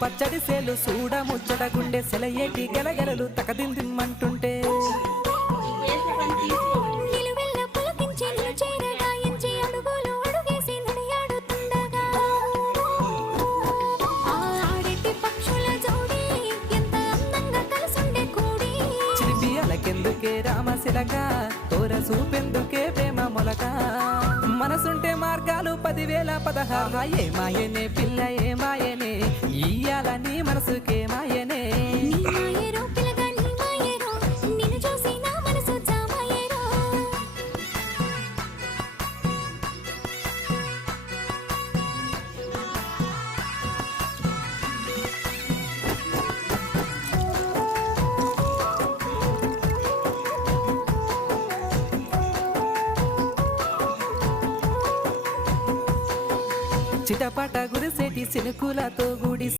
పచ్చడి సేలు సూడ ముచ్చట గుండె సెలయేటి గలగలలు తకదిందిమ్మంటుంటే నిలువెల్ల పులకించి నిన్ను చేరగాయించి అడుగులు అడుగేసి నడియాడుతుండగా ఆ ఆడేటి పక్షుల జోడి ఎంత అందంగా కలిసుండే కూడి చిలిపి అలకెందుకే రామశిలక తోర చూపెందుకే ప్రేమ మొలక మనసుంటే మార్గాలు 10,016 ఏ మాయనే పిల్ల ఏ మాయనే ఇయ్యాల నీ మనసుకే మాయనే నీ మాయేరో పిల్లగా నీ మాయేరో నిన్ను చూసి నా మనసు జామాయేరో చిటపట గురిసేటి సినుకులతో గుడి